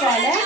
போல